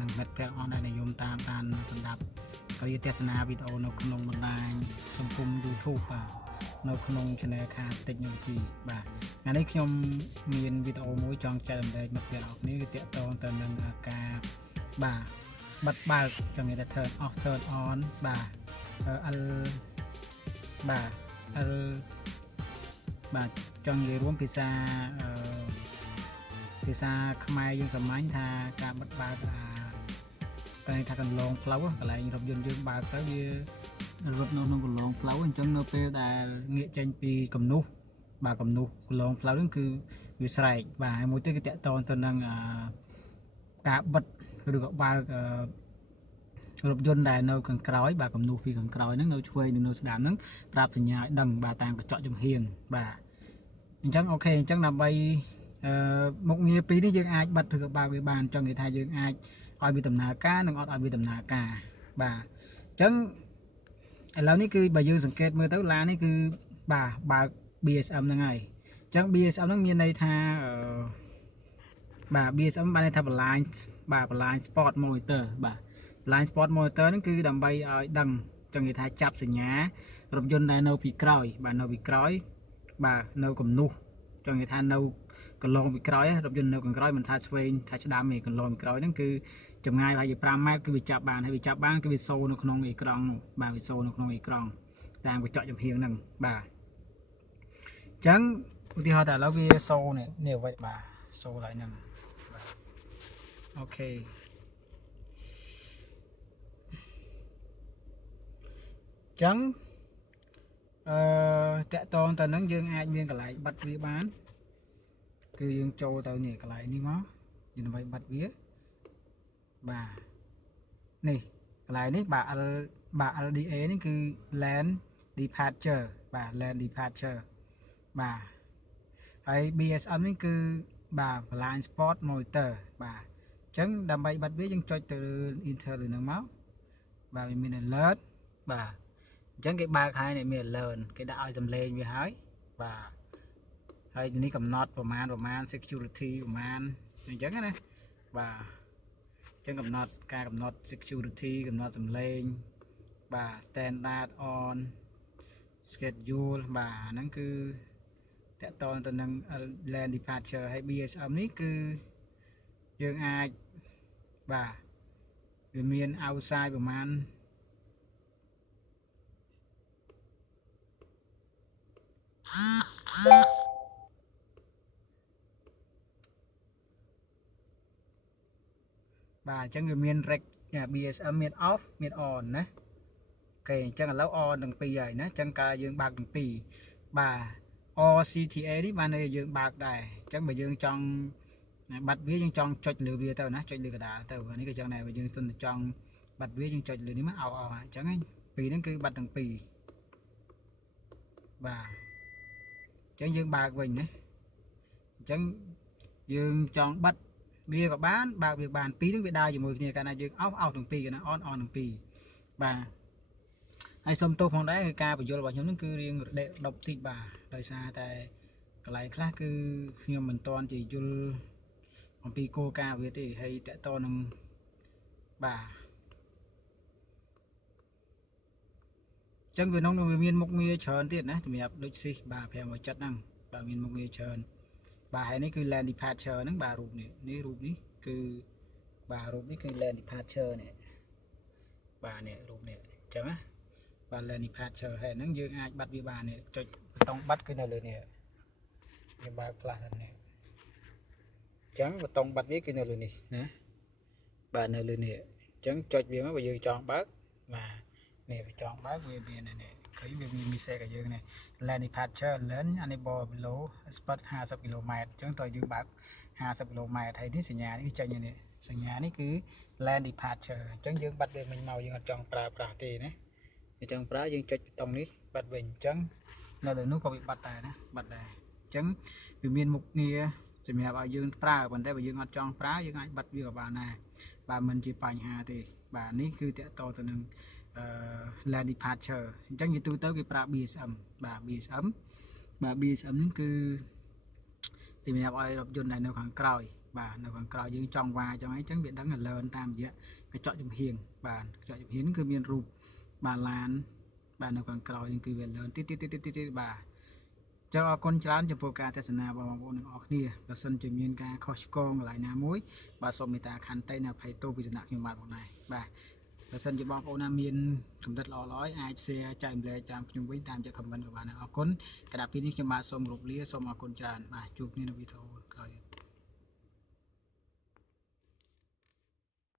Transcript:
នឹងមិត្តភ័ក្តិអស់ដែលនិយមតាមសម្រាប់គ្រាទស្សនាវីដេអូនៅក្នុងបណ្ដាញសង្គម YouTube បាទនៅក្នុង Channel ខាង Technology បាទថ្ងៃនេះខ្ញុំមានវីដេអូមួយចង់ចែករំលែកមិត្តភ័ក្តិអស់គ្នាគឺទាក់ទងទៅនឹងការបាទបិទបើកចង់និយាយថា turn off turn on បាទបាទចង់និយាយរួមភាសាខ្មែរយើងសាមញ្ញថាការបិទបើកតែថាកន្លងផ្លូវកន្លែងរថយន្តយើងបើកទៅវារត់នៅក្នុងកន្លងផ្លូវអញ្ចឹងនៅពេលដែលងាកចេញពីគំនូសបាទគំនូសកន្លងផ្លូវហ្នឹងគឺវាស្រែកបាទហើយមួយទៀតគឺតាក់ទងទៅនឹងការបិទឬក៏បើករថយន្តដែលនៅខាងក្រោយបាទគំនូសពីខាងក្រោយហ្នឹងនៅឆ្វេងនិងនៅស្ដាំហ្នឹងប្រាប់សញ្ញាឲ្យដឹងបាទតាមកញ្ចក់ចំហៀងបាទអញ្ចឹងអូខេអញ្ចឹងដើម្បីមុខងារពីរនេះយើងអាចបិទឬក៏បើកវាបានចង់និយាយថាយើងអាចឲ្យវាដំណើរការនិងអត់ឲ្យវាដំណើរការបាទអញ្ចឹងឥឡូវនេះគឺបើយើងសង្កេតមើលទៅឡាននេះគឺបាទបើក BSM ហ្នឹងហើយអញ្ចឹង BSM ហ្នឹងមានន័យថាបាទ BSM បានន័យថាបន្លាញSport Monitor បាទបន្លាញ Sport Monitor ហ្នឹងគឺដើម្បីឲ្យដឹងចង់និយាយថាចាប់សញ្ញារថយន្តដែលនៅពីក្រោយបាទនៅពីក្រោយបាទនៅគំនូសចង់និយាយថានៅកន្លងពីក្រោយរថយន្តនៅខាងក្រោយមិនថាឆ្វេងថាស្ដាំទេកន្លងពីក្រោយហ្នឹងគឺចម្ងាយប្រហែលជា5ម៉ែត្រគឺវាចាប់បានហើយវាចាប់បានគឺវាសូនៅក្នុងអេក្រង់បាទវាសូនៅក្នុងអេក្រង់តាមកញ្ចក់ចំហៀងហ្នឹងបាទអញ្ចឹងឧទាហរណ៍តែឥឡូវវាសូនេះវិញបាទសូឡើងហ្នឹងបាទអូខេអញ្ចឹងតាក់ទងទៅនឹងយើងអាចមានកន្លែងបិទវាបានគឺយើងចូលទៅនេះកន្លែងនេះមកយើងដើម្បីបិទវាបាទនេះកន្លែងនេះបាទ LDA នេះគឺ Lane Departure បាទ Lane Departure បាទហើយ BSM នេះគឺបាទ Blind Spot Monitor បាទអញ្ចឹងដើម្បីបិទវាយើងចុចទៅលើ Enter លើនឹងមកបាទវាមាន alert បាទអញ្ចឹងគេបើកហើយនេះមាន alert គេដាក់ឲ្យសំឡេងវាហើយបាទហើយនេះកំណត់ប្រមាណ security ប្រមាណអញ្ចឹងណាបាទអញ្ចឹងកំណត់ការកំណត់ security កំណត់សំឡេងបាទ standard on schedule បាទហ្នឹងគឺតកតងទៅនឹង lane departure ហើយ BSM នេះគឺយើងអាចបាទវាមាន outside ប្រមាណបាទអញ្ចឹងវាមាន rec BSM មាន off មាន on ណាអូខេអញ្ចឹងឥឡូវ on ទាំងពីរហើយណាអញ្ចឹងកាលយើងបើកទាំងពីរបាទ OCTA នេះបានន័យយើងបើកដែរអញ្ចឹងបើយើងចង់បាត់វាយើងចង់ចុចលើវាទៅណាចុចលើកណ្ដាលទៅនេះក៏ចឹងដែរបើយើងសិនតែចង់បាត់វាយើងចុចលើនេះមកអោអញ្ចឹងពីរហ្នឹងគឺបាត់ទាំងពីរបាទអញ្ចឹងយើងបើកវិញណាអញ្ចឹងយើងចង់បិទវាក៏បានបើកវាបានពីរហ្នឹងវាដើរជាមួយគ្នាកាលណាយើងអោទាំងពីរកាលណាអនទាំងពីរបាទហើយសុំទោសផងដែរគឺការបញ្យល់របស់ខ្ញុំហ្នឹងគឺរៀងរដេកដប់តិចបាទដោយសារតែកន្លែងខ្លះគឺខ្ញុំមិនទាន់ជាយល់អំពីគោលការណ៍វាទេហើយតកតនឹងបាទអញ្ចឹងវាក្នុងវាមានមុខងារច្រើនទៀតណាសម្រាប់ដូចស៊ីបាទ570ហ្នឹងបាទមានមុខងារច្រើនបាទហើយនេះគឺ lane departure ហ្នឹងបាទរូបនេះរូបនេះគឺបាទរូបនេះគឺ lane departure នេះបាទនេះរូបនេះអញ្ចឹងណាបាទ lane departure ហើយហ្នឹងយើងអាចបាត់វាបាននេះចុចប៊ូតុងបាត់គឺនៅលើនេះយើងបើកផ្លាស់នេះអញ្ចឹងប៊ូតុងបាត់វាគឺនៅលើនេះណាបាទនៅលើនេះអញ្ចឹងចុចវាមកបើយើងចង់បើកបាទនេះវាចង់បើកវាមាននេះឃើញវាមាន message ឲ្យយើងនេះ lane departure lane enable below speed 50 km អញ្ចឹងតើយើងបើក50 km ហើយនេះសញ្ញានេះចេញនេះសញ្ញានេះគឺ lane departure អញ្ចឹងយើងបាត់វាមិញមកយើងអត់ចង់ប្រើប្រាស់ទេណាយើងចង់ប្រើយើងចុចប៊ូតុងនេះបាត់វិញអញ្ចឹងនៅលើនោះក៏វាបាត់ដែរណាបាត់ដែរអញ្ចឹងវាមានមុខងារសម្រាប់ឲ្យយើងប្រើប៉ុន្តែបើយើងអត់ចង់ប្រើយើងអាចបាត់វាក៏បានដែរបាទមិនជាបញ្ហាទេបាទនេះគឺតកតទៅនឹងlane departure អញ្ចឹងជាទូទៅគេប្រើ BSM បាទ BSM បាទ BSM នេះគឺ សម្រាប់ឲ្យរថយន្តដែលនៅខាងក្រោយបាទនៅខាងក្រោយយើងចង់វាចង់អីចឹងវាដឹងតែលឿនតាមរយៈកញ្ចក់ចំហៀងបាទកញ្ចក់ចំហៀងគឺមានរូបបាទឡានបាទនៅខាងក្រោយគឺវាលឿនទីបាទចឹងអរគុណច្រើនចំពោះការទស្សនាបងប្អូនទាំងអស់គ្នាបើសិនជាមានការខុសឆ្គងកន្លែងណាមួយបាទសូមមេត្តាខន្តីនៅអភ័យទោសពីសំណាក់ខ្ញុំបាទផងដែរបាទបើសិនជាបងប្អូនណាមានកម្រិតល្អៗអាច share ចែកម្លែកតាមខ្ញុំវិញតាមជា comment ក៏បានដែរអរគុណគណៈពេលនេះខ្ញុំបាទសូមគោរពលាសូមអរគុណច្រើនបាទជួបគ្នានៅវីដេអូក្រោយ